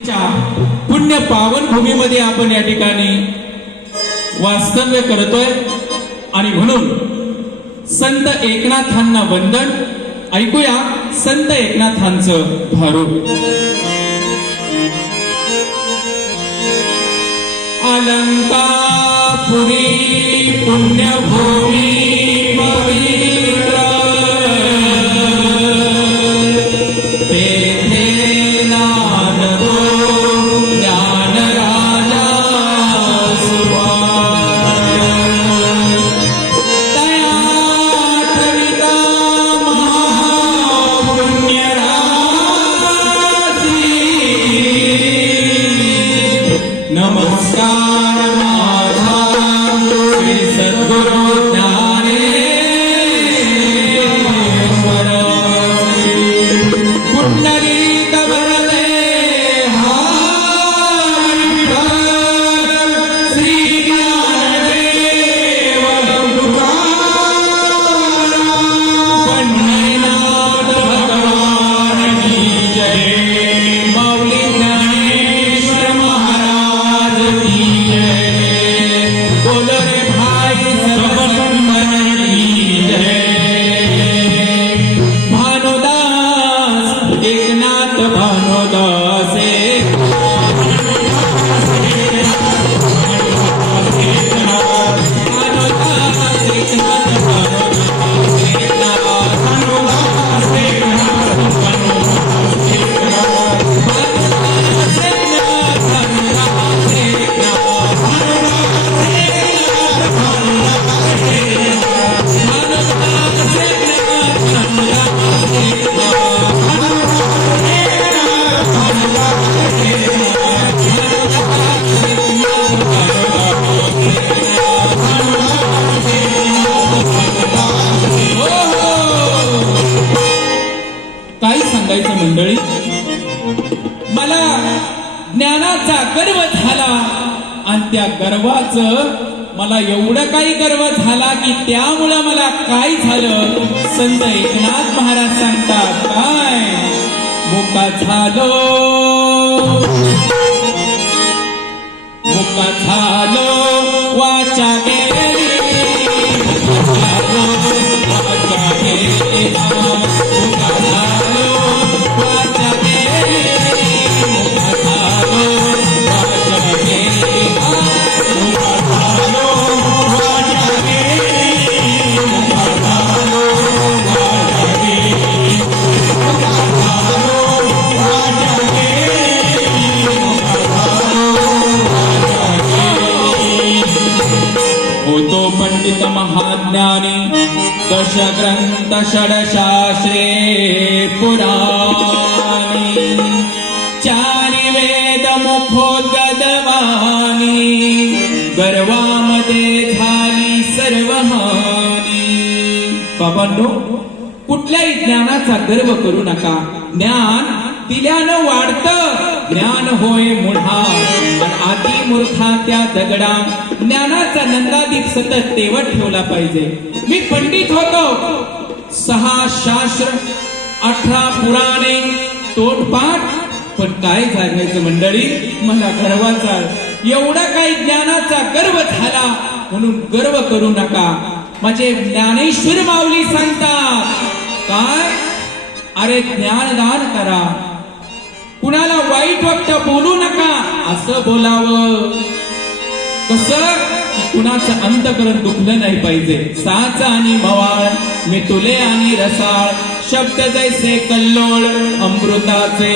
पुण्य पावन भूमीमध्ये आपण या ठिकाणी वास्तव्य करतोय आणि म्हणून संत एकनाथांना वंदन. ऐकूया संत एकनाथांचं भारूड. अलंकापुरी पुण्यभूमी पवित्र तेथे नांदतो ज्ञानराजा सुवास. तया ठविता महापुण्यराशी नमस्कार माझा श्री सद्गुरु ज्ञानेश्वर. पुंडलिक भरले श्री ज्ञानदेव पंढरीनाथ भगवान की जय. माऊली ज्ञानेश्वर महाराज की जय. बोल रे भाई सर्वसंमरण की जय. भानुदास एकनाथ भानुदास काय सांगायचं मंडळी. मला ज्ञानाचा गर्व झाला आणि त्या गर्वाचं मला एवढं काही गर्व झाला की त्यामुळं मला काय झालं. संत एकनाथ महाराज सांगतात काय मुका झालो मुका झालो वाचा गेली मुका गेली मुका झालो वाचा गेली मुका झालो वाचा गेली मुका झालो वाचा गेली मुका झालो वाचा गेली मुका झालो वाचा गेली मुका झालो वाचा गेली. होतो पंडित महाज्ञानी दशग्रंथ षडशास्त्रे पुराणी चारी वेद मुखोद्गतवाणी गर्वामध्ये झाली सर्व हानी. बाबांनो, कुठल्याही ज्ञानाचा गर्व करू नका. ज्ञान दिल्यानं वाढतं. ज्ञान होय मुढा आती मूर्खा त्या दगडा. ज्ञानाचा नंदादीप सतत तेवत ठेवला पाहिजे. मी पंडित होतो. 6 शास्त्र 18 पुराणे तोंडपाठ. पण काय सांगायचं मंडळी, मला गर्वाचा एवढा काही ज्ञानाचा गर्व झाला म्हणून गर्व करू नका. माझे ज्ञानेश्वर माऊली सांगतात काय, अरे ज्ञानदान करा. कुणाला वाईट वाटतं बोलू नका. असं बोलावं कसं कुणाचं अंतकरण दुखलं नाही पाहिजे. साच आणि मवाळ मितुले आणि रसाळ शब्द जैसे कल्लोळ अमृताचे.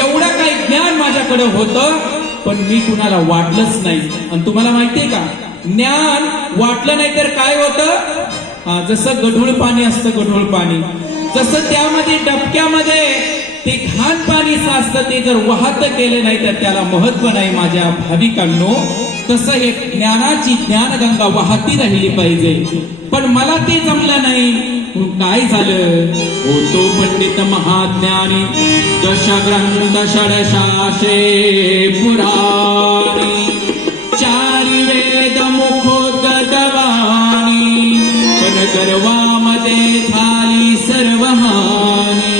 एवढं काही ज्ञान माझ्याकडे होतं पण मी कुणाला वाटलंच नाही. आणि तुम्हाला माहितीये का, ज्ञान वाटलं नाही तर काय होतं. जसं गढूळ पाणी असतं, गढूळ पाणी जसं त्यामध्ये डबक्यामध्ये ते घाण पाणी साचतं, ते जर वाहत केलं नाही तर त्याला महत्व नाही. माझ्या भाविकांनो, तसं हे ज्ञानाची ज्ञानगंगा वाहती राहिली पाहिजे. पण मला ते जमलं नाही. काय झालं. होतो पंडित महाज्ञानी दशग्रंथ षडशास्त्रे पुराणी चारी वेद मुखोद्गतवाणी पण गर्वामध्ये झाली सर्व हानी.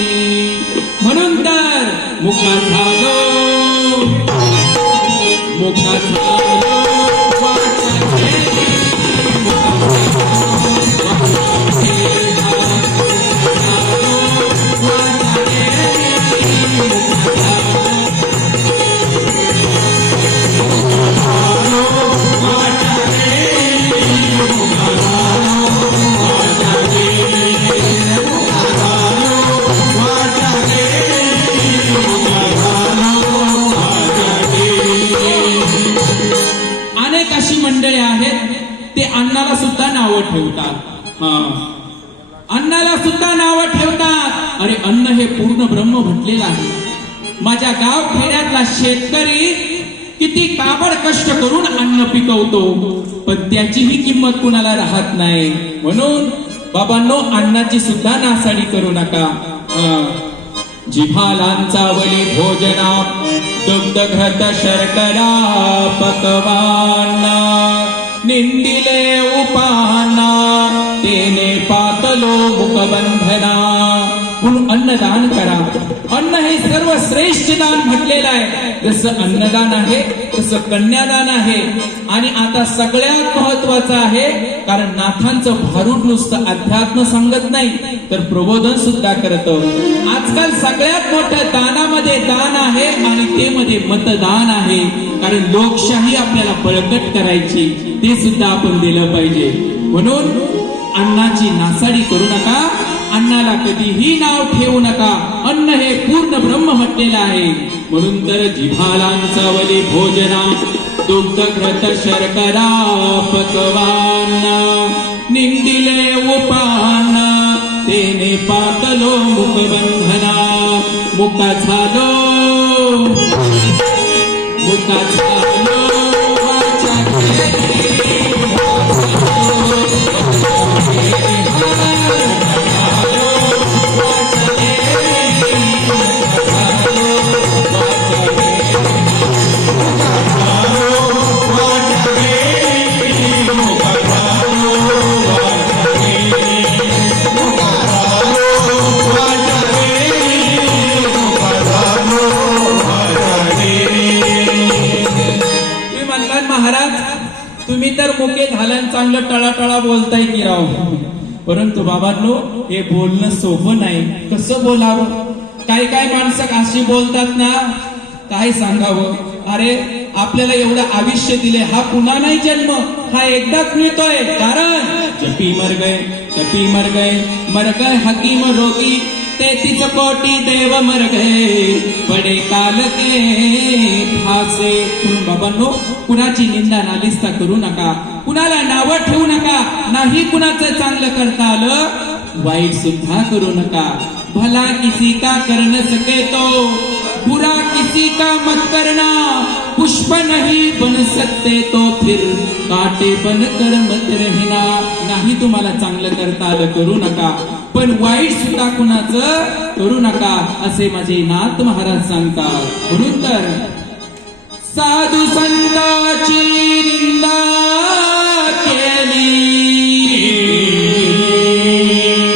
म्हणून तर मुका झालो अन्नाला सुद्धा नावं ठेवतात. अन्नाला सुद्धा नावं ठेवतात. अरे अन्न हे पूर्ण ब्रह्म म्हटलेलं आहे. माझ्या गाव खेड्यातला शेतकरी किती काबड कष्ट करून अन्न पिकवतो, पण त्याचीही किंमत कुणाला राहत नाही. म्हणून बाबांनो, अन्नाची सुद्धा नासाडी करू नका. जिव्हालांचावली भोजना दुग्ध घृत शर्करा पकवान निंदिले उपाना तेने पातलो मुखबंधना. म्हणून अन्नदान करा. अन्न हे सर्वश्रेष्ठ दान म्हटलेलं आहे. जसं अन्नदान आहे तसं कन्यादान आहे. आणि आता सगळ्यात महत्वाचं आहे, कारण नाथांचं भारूड नुसतं अध्यात्म सांगत नाही तर प्रबोधन सुद्धा करतो. आजकाल सगळ्यात मोठं दानामध्ये दान आहे आणि ते मध्ये मतदान आहे. कारण लोकशाही आपल्याला बळकट करायची, ते सुद्धा आपण दिलं पाहिजे. म्हणून अन्नाची नासाडी करू नका. अन्नाला कधीही नाव ठेवू नका. अन्न हे पूर्ण ब्रह्म म्हटलेलं आहे. म्हणून तर जिव्हालांचावली भोजना दुग्ध घृत शर्करा पकवान निंदिले उपाना तेने पातलो मुखबंधना. मुका झालो तुम्ही तर मुके घालान चांगलं टळाटळा बोलताय की राव. परंतु बाबांनो, हे बोलणं सोपं नाही. कसं बोलावं? काय काय माणसं अशी बोलतात ना, काय सांगावं. अरे आपल्याला एवढं आयुष्य दिले, हा पुन्हा नाही जन्म, हा एकदाच मिळतोय. कारण जपी मर गए मर गए हकीम रोगी 33 कोटी देव मर गए बडे काल के फासे. बाबांनो, कुणाची निंदा नालिस्ता करू नका. कुणाला नावं ठेवू नका. नाही कुणाचं चांगलं करता आलं, वाईट सुद्धा करू नका. भला किसी का कर न सके तो बुरा किसी का मत करना. पुष्प नहीं बन सकते तो फिर काटे बन कर मत रहना. नाही तुम्हाला चांगलं करता आलं, करू नका. पण वाईट सुद्धा कुणाचं करू नका, असे माझे नाथ महाराज सांगतात. म्हणून तर साधू संतांची निंदा केली,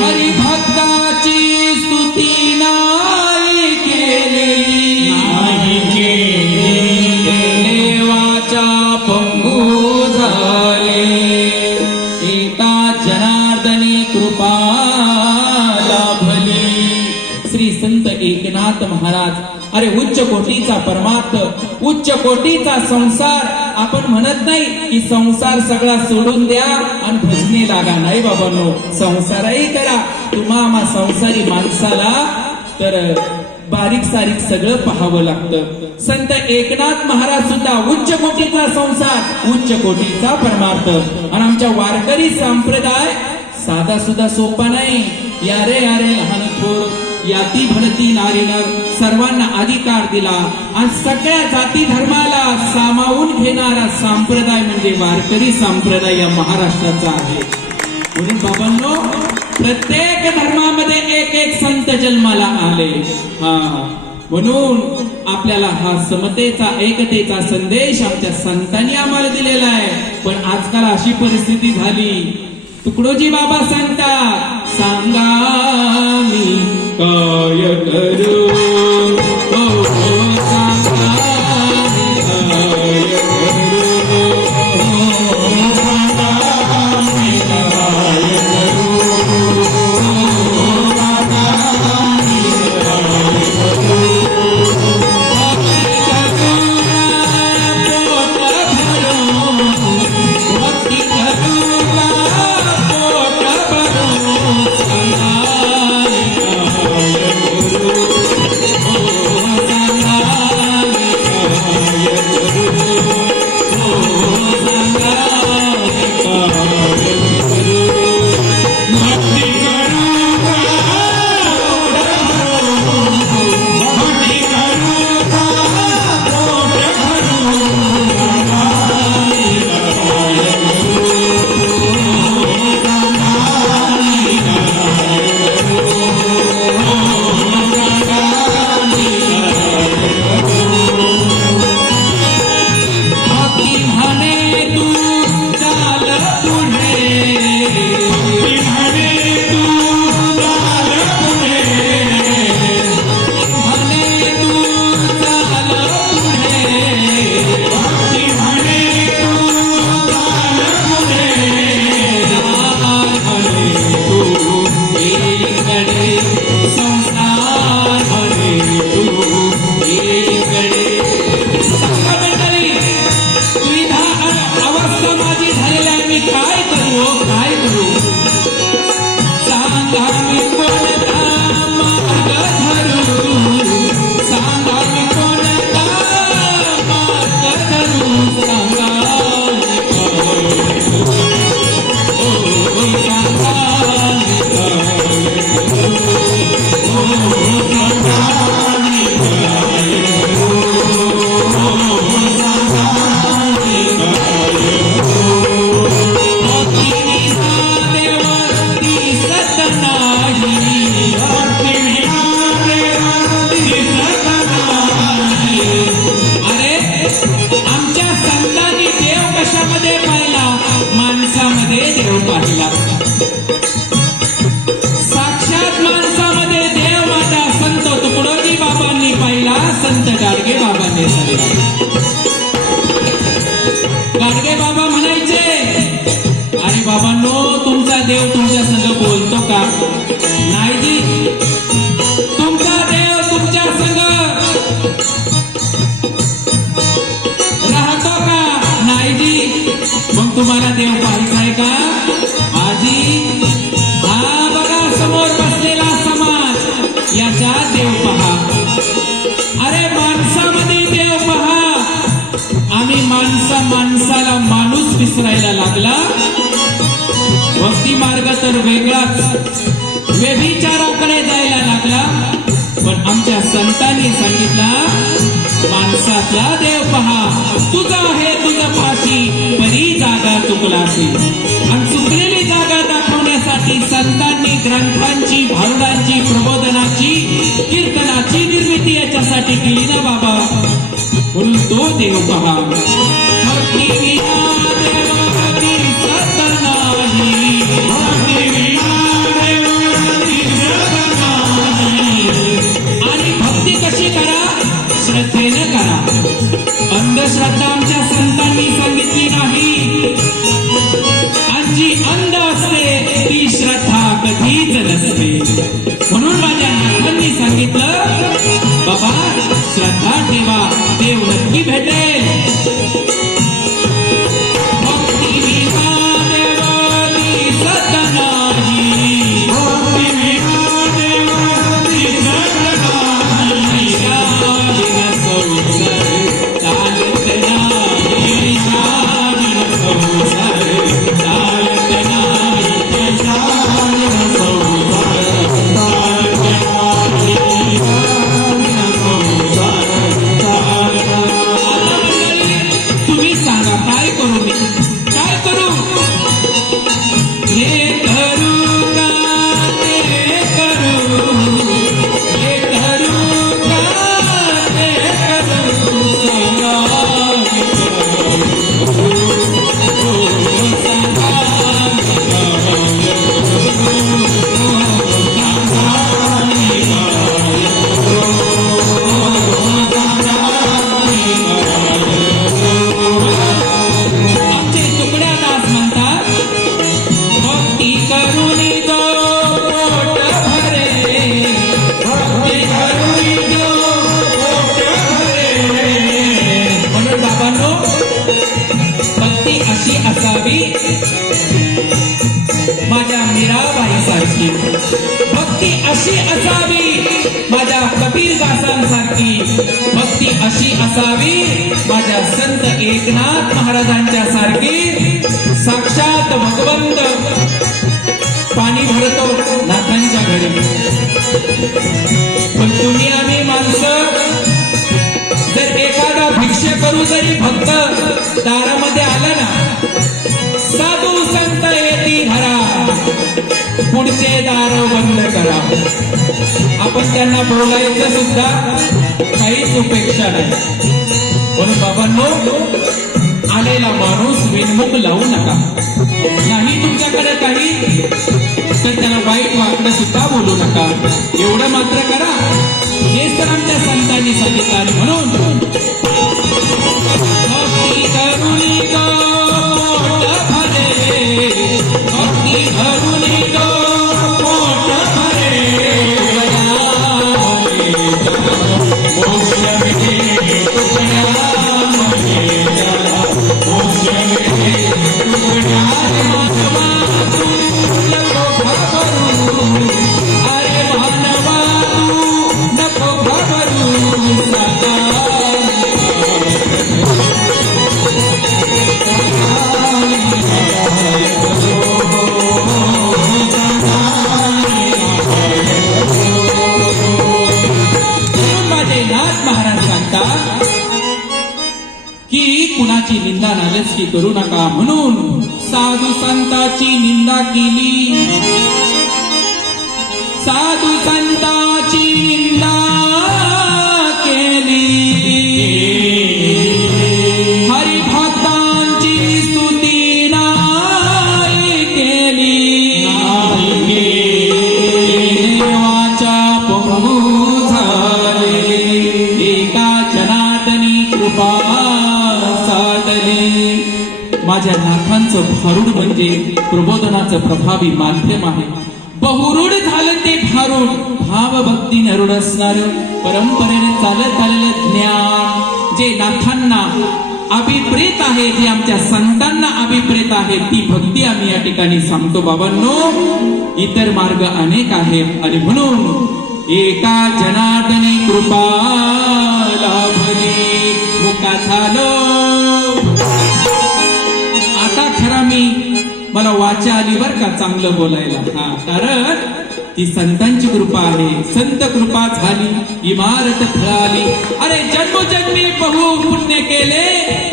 हरिभक्ताची स्तुती नाही केली. देवाच्या पंगू झाले, एका जनार्दनी कृपा लाभली. श्री संत एकनाथ महाराज, अरे उच्च कोटीचा परमार्थ, उच्च कोटीचा संसार. आपण म्हणत नाही की संसार सगळा सोडून द्या आणि भजने लागा. नाही बाबांनो, संसारही करा. तुम्हा संसारी माणसाला तर बारीक सारीक सगळं पाहावं लागतं. संत एकनाथ महाराज सुद्धा उच्च कोटीचा संसार, उच्च कोटीचा परमार्थ. आणि आमच्या वारकरी संप्रदाय साधा सुद्धा सोपा नाही. यारे लहान थोर याती भरती नारीनं सर्वांना अधिकार दिला आणि सगळ्या जाती धर्माला सामावून घेणारा संप्रदाय म्हणजे वारकरी संप्रदाय या महाराष्ट्राचा आहे. म्हणून बाबांनो, प्रत्येक धर्मामध्ये एक एक संत जन्माला आले. म्हणून आपल्याला हा समतेचा, एकतेचा संदेश आमच्या संतांनी आम्हाला दिलेला आहे. पण आजकाल अशी परिस्थिती झाली, तुकडोजी बाबा सांगतात, सांगा मी काय करू, सांगा मी काय करू, सांगा मी काय करू, सांगा मी काय करू. आम्ही माणसाला माणूस विसरायला लागला. भक्ती मार्ग तर वेगळाच व्यभिचाराकडे जायला लागला. पण आमच्या संतांनी सांगितला, माणसातला देव पहा, तुझा आहे तुझं पाशी, परी जागा चुकलासी. आणि चुकलेली जागा दाखवण्यासाठी संतांनी ग्रंथांची, भारुडांची, प्रबोधनाची, कीर्तनाची निर्मिती याच्यासाठी केली ना बाबा. म्हणून तो देव पहा. भक्ती विना देवाची सत नाही, भक्ती विना देवाची सत नाही. आणि भक्ती कशी करा? श्रद्धेनं करा. अंधश्रद्धा आमच्या संतांनी सांगितली नाही. आणि जी अंध असते ती श्रद्धा कधीच नसते. म्हणून माझ्या नाथांनी सांगितलं, बाबा श्रद्धा ठेवा, देव नक्की भेटेल. भक्ती विना देवाची सत नाही, भक्ती विना देवाची सत नाही. शाविन संसार चालत नाही, शाविन संसार चालत नाही, शाविन संसार चालत नाही, शाविन संसार. आता मंडळी, तुम्ही सांगा काय करू मी, काय करू? हे करू का ते करू, हे करू का ते करू, सांगा मी करू, सांगा मी आमचे तुकड्यादास म्हणतात, भक्ती करुणी जो पोट भरे, भक्ती करुणी जो पोट भरे. म्हणून बाबांनो, भक्ती अशी असावी माझ्या मीराबाई सारखी, भक्ती अशी असावी माझ्या कबीरदासांसारखी, भक्ती अशी असावी माझ्या संत एकनाथ महाराजांच्या सारखी. साक्षात भगवंत पाणी भरतो नाथांच्या घरी. पण तुम्ही आम्ही माणसं जर एखादा भिक्षे करू जरी भक्त दारामध्ये आला ना, साधू संत येती घरा, पुढचे दार बंद करा. आपण त्यांना बोलायचं सुद्धा काहीच उपेक्षा नाही. म्हणून बाबांनो, आलेला माणूस विनमुख लावू नका. नाही तुमच्याकडे काही तर त्याला वाईट वागणं सुद्धा बोलू नका. एवढं मात्र करा. हेच तर आमच्या संतांनी सांगितलं. आणि म्हणून भक्ती करुणी जो पोट भरे, भक्ती करुणी जो पोट भरे, मोक्ष मिळे तुकड्यामध्ये, मोक्ष मिळे तुकड्यामध्ये. मानवा तू नको घाबरू, अरे मानवा तू नको घाबरू, सदा माझे नाथ महाराज सांगतात की कुणाची निंदा नालचकी करू नका. म्हणून साधू संताची निंदा केली, साधू संताची निंदा केली, हरिभक्तांची स्तुती नाही केली, देवाच्या पंगू झाले, एका जनार्दनी कृपा साधली. माझ्या नाथांचं भारूड म्हणजे प्रबोधनाचं प्रभावी माध्यम आहे. बहुरूढ झालं ते भारूड, भावभक्ती नरूढ असणार, परंपरेने चालत आलेलं ज्ञान जे नाथांना अभिप्रेत आहे, जे आमच्या संतांना अभिप्रेत आहे, ती भक्ती आम्ही या ठिकाणी सांगतो. बाबांनो, इतर मार्ग अनेक आहेत. आणि म्हणून एका जनार्दनी कृपा लाभली, मुका झालो. आता खरा मला वाचा आली बर का चांगलं बोलायला. कारण ती संतांची कृपा आहे. संत कृपा झाली इमारत फळाली. अरे जन्मोजन्मी बहु पुण्य केले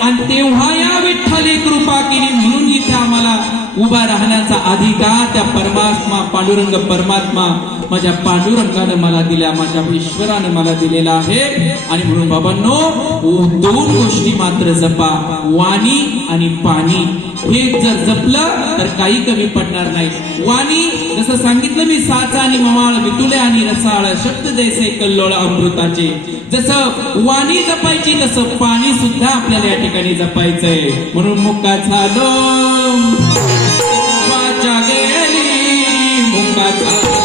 आणि तेव्हा या विठ्ठली कृपा केली म्हणून इथे आम्हाला उभा राहण्याचा अधिकार त्या परमात्मा पांडुरंग परमात्मा माझ्या पांडुरंगानं मला दिल्या, माझ्या ईश्वरानं मला दिलेला आहे. आणि म्हणून बाबांनो, दोन गोष्टी मात्र जपा, वाणी आणि पाणी. हे जर जपलं तर काही कमी पडणार नाही. वाणी जसं सांगितलं मी, साचा आणि मवाळ वितुले आणि रसाळ शब्द जैसे कल्लोळ अमृताचे. जसं वाणी जपायची तसं पाणी सुद्धा आपल्याला या ठिकाणी जपायचंय. म्हणून मुका झालो वाचा गेली मुका झालो.